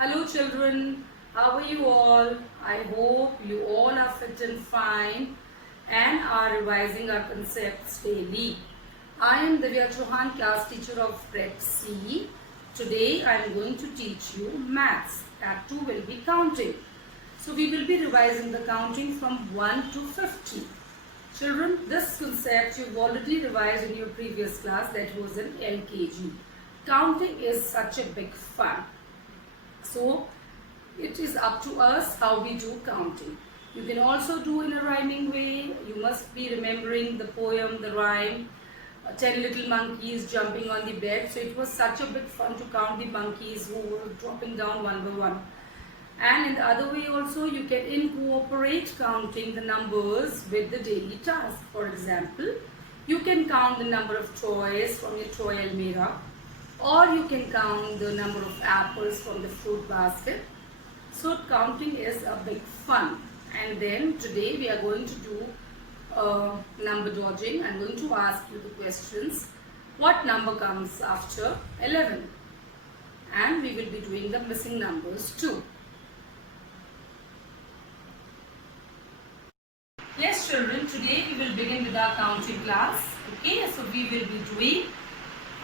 Hello children, how are you all? I hope you all are fit and fine and are revising our concepts daily. I am Divya Chauhan, class teacher of Prep C. Today I am going to teach you maths. That too will be counting. So we will be revising the counting from 1 to 50. Children, this concept you've already revised in your previous class, that was in LKG. Counting is such a big fun. So it is up to us how we do counting. You can also do in a rhyming way. You must be remembering the poem, the rhyme, 10 little monkeys jumping on the bed. So it was such a bit fun to count the monkeys who were dropping down one by one. And in the other way also, you can incorporate counting the numbers with the daily task. For example, you can count the number of toys from your toy almirah, or you can count the number of apples from the fruit basket. So counting is a big fun. And then today we are going to do number dodging. I'm going to ask you the questions. What number comes after 11? And we will be doing the missing numbers too. Yes children, today we will begin with our counting class. Okay, so we will be doing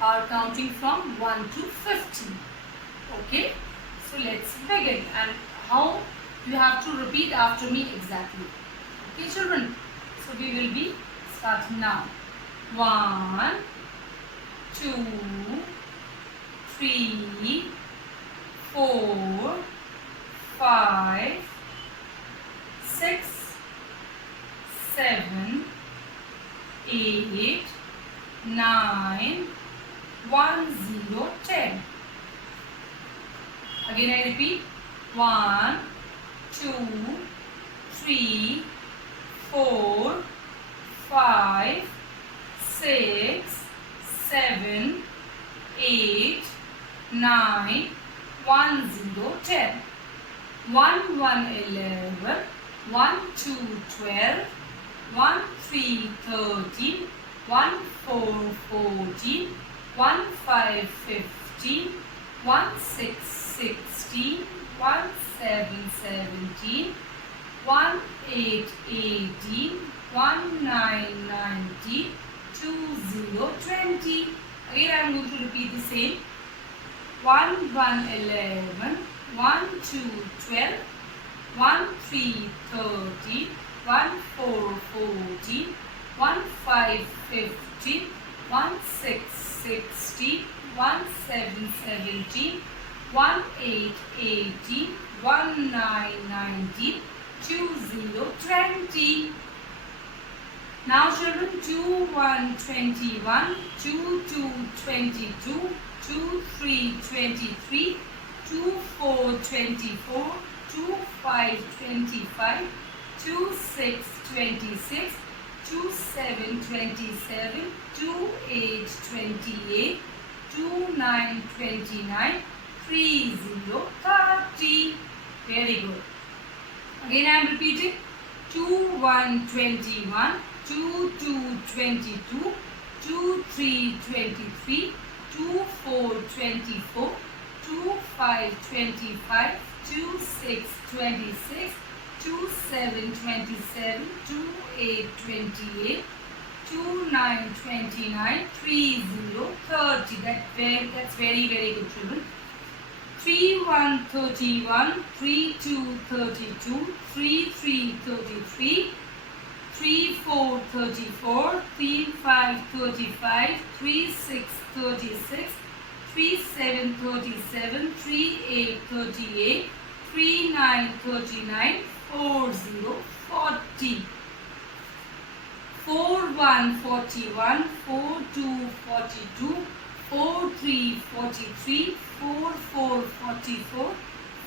our counting from 1 to 50. Okay, so let's begin. And how you have to repeat after me exactly. Okay children, so we will be starting now. 1, 2, 3, 4, 5, 6, 7, 8, 9, 1, 0, 10. Again I repeat. 1, 2, 3, 4, 5, 6, 7, 8, 9, 1, 0, 10. 1, 1, 11. 1, 2, 12. 1, 3, 13. 1, 4, 14. 1, 5, 15. 1, 6, 16. 1, 7, 17. 1, 8, 18. 1, 9, 19. 2, 0, 20. Again I am going to repeat the same. 1, 1, 11. 1, 2, 12. 1, 3, 13. 1, 4, 14. 1, 5, 15. 1, 6, 16. 1, 7, 17. 1, 8, 18. 1, 9, 19. 2, 0, 20. Now children, 2, 1, 21. 2, 2, 22. 2, 3, 23. 2, 4, 24. 2, 5, 25. 2, 6, 26. 2, 7, 27. 2, 8, 28. 2, 9, 29. 3, 0, 30. Very good. Again I am repeating. 2, 1, 21. 2, 2, 22. 2, 3, 23. 2, 4, 24. 2, 5, 25. 2, 6, 26. 2, 7, 27. 2, 8, 28. 2, 9, 29. 3, 0, 30. That's very good children. 3, 1, 31. 3, 2, 32. 3, 3, 33. 3, 4, 34. 3, 5, 35. 3, 6, 36. 3, 7, 37. 3, 8, 38. 3, 9, 39. 4, 0, 40. 4, 1, 41. 4, 2, 42. 4, 3, 43. 4, 4, 44.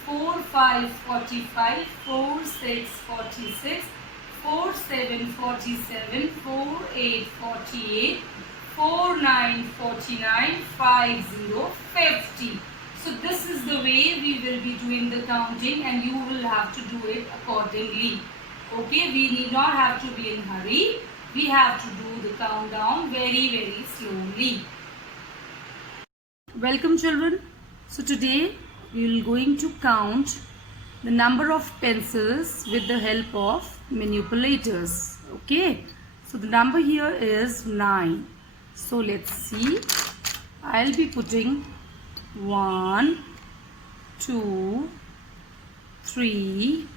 4, 5, 45. 4, 6, 46. 4, 7, 47. 4, 8, 48. 4, 9, 49. 5, 0, 50. So this is the way we will be doing the counting, and you will have to do it accordingly. Okay, we need not have to be in hurry. We have to do the countdown very slowly. Welcome children. So today we are going to count the number of pencils with the help of manipulators. Okay, so the number here is 9. So let's see. I'll be putting 1, 2, 3,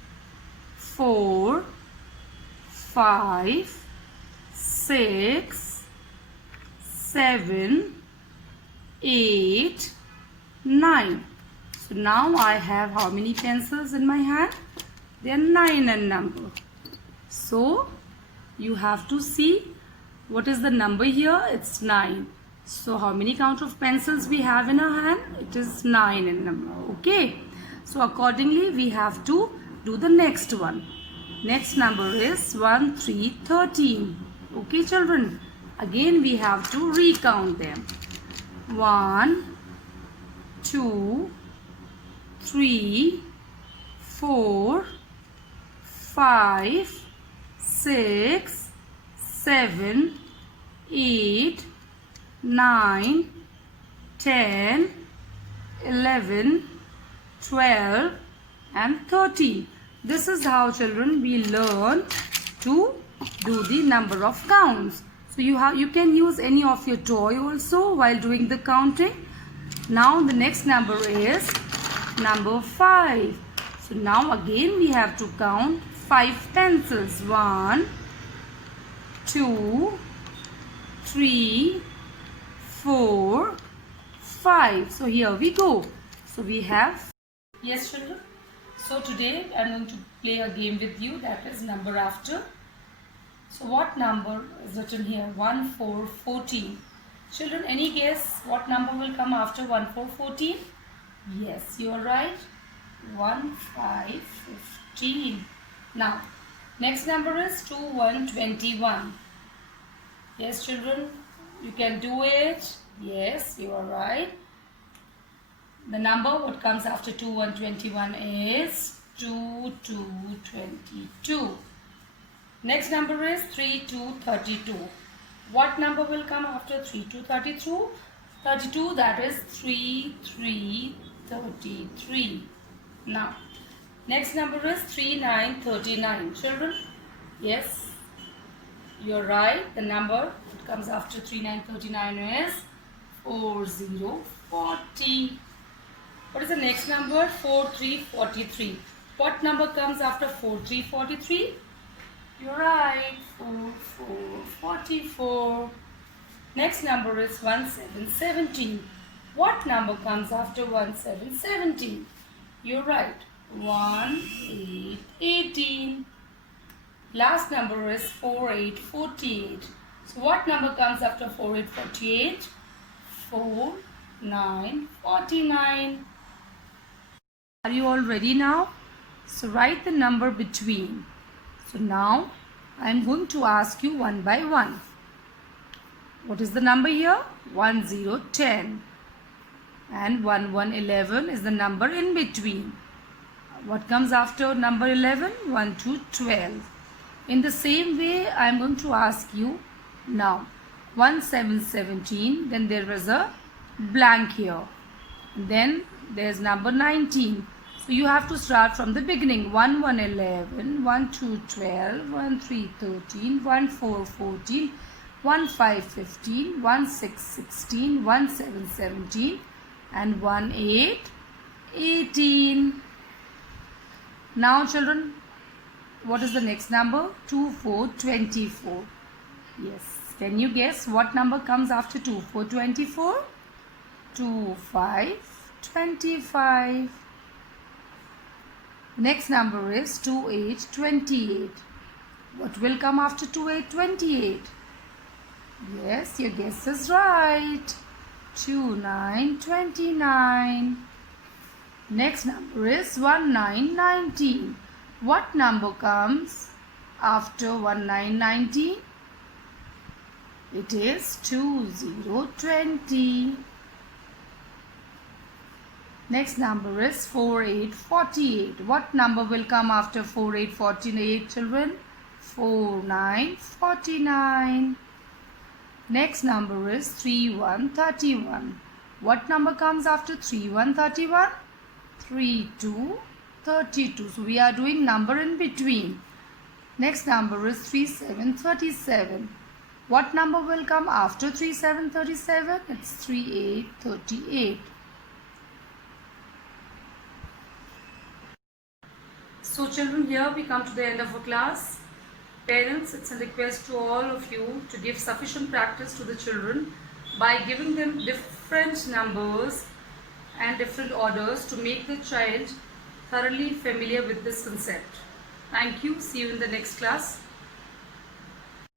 4, 5, 6, 7, 8, 9. So now I have how many pencils in my hand? They are 9 in number. So you have to see what is the number here. It's 9. So how many count of pencils we have in our hand? It is 9 in number. Okay. So accordingly we have to do the next one. Next number is 1, 3, 13. Okay children. Again we have to recount them. 1, 2, 3, 4, 5, 6, 7, 8, 9, 10, 11, 12 and 13. This is how children we learn to do the number of counts. So you can use any of your toy also while doing the counting. Now the next number is number 5. So now again we have to count 5 pencils. 1, 2, 3, 4, 5. So here we go. So we have. Yes children. So today I am going to play a game with you, that is number after. So what number is written here? 1, 4, 14. Children, any guess what number will come after 1, 4, 14? Yes, you are right. 1, 5, 15. Now, next number is 2, 1, 21. Yes, children, you can do it. Yes, you are right. The number what comes after 2, 1, 21 is 2, 2, 22. Next number is 3, 2, 32. What number will come after 3, 2, 32? 32, that is 3, 3, 33. Now, next number is 3, 9, 39. Children, yes, you're right. The number that comes after 3, 9, 39 is 4, 0, 40. What is the next number? 4, 3, 43. What number comes after 4, 3, 43? You're right. 4, 4, 44. Next number is 1, 7, 17. What number comes after 1, 7, 17? You're right. 1, 8, 18. Last number is 4, 8, 48. So what number comes after 4, 8, 48? 4, 9, 49. Are you all ready now? So write the number between. So now I am going to ask you one by one. What is the number here? 1, 0, 10. And 1, 1, 11 is the number in between. What comes after number 11? 1, 2, 12. In the same way, I am going to ask you now. 1, 7, 17. Then there is a blank here. Then there is number 19. So you have to start from the beginning. 1, 1, 11. 1, 2, 12. 1, 3, 13. 1, 4, 14. 1, 5, 15. 1, 6, 16. 1, 7, 17. And 1, 8, 18. Now children, what is the next number? 2, 4, 24. Yes. Can you guess what number comes after 2, 4, 24? 2, 5, 25. Next number is 2, 8, 28. What will come after 2, 8, 28? Yes, your guess is right. 2, 9, 29. Next number is 1, 9, 19. What number comes after 1, 9, 19? It is 2, 0, 20. Next number is 4, 8, 48. What number will come after 4, 8, 48, children? 4, 9, 49. Next number is 3, 1, 31. What number comes after 3, 1, 31? 3 to 32. So we are doing number in between. Next number is 3 7 37. What number will come after 3 7 37? It's 3 8 38. So children, here we come to the end of our class. Parents, it's a request to all of you to give sufficient practice to the children by giving them different numbers and different orders to make the child thoroughly familiar with this concept. Thank you. See you in the next class.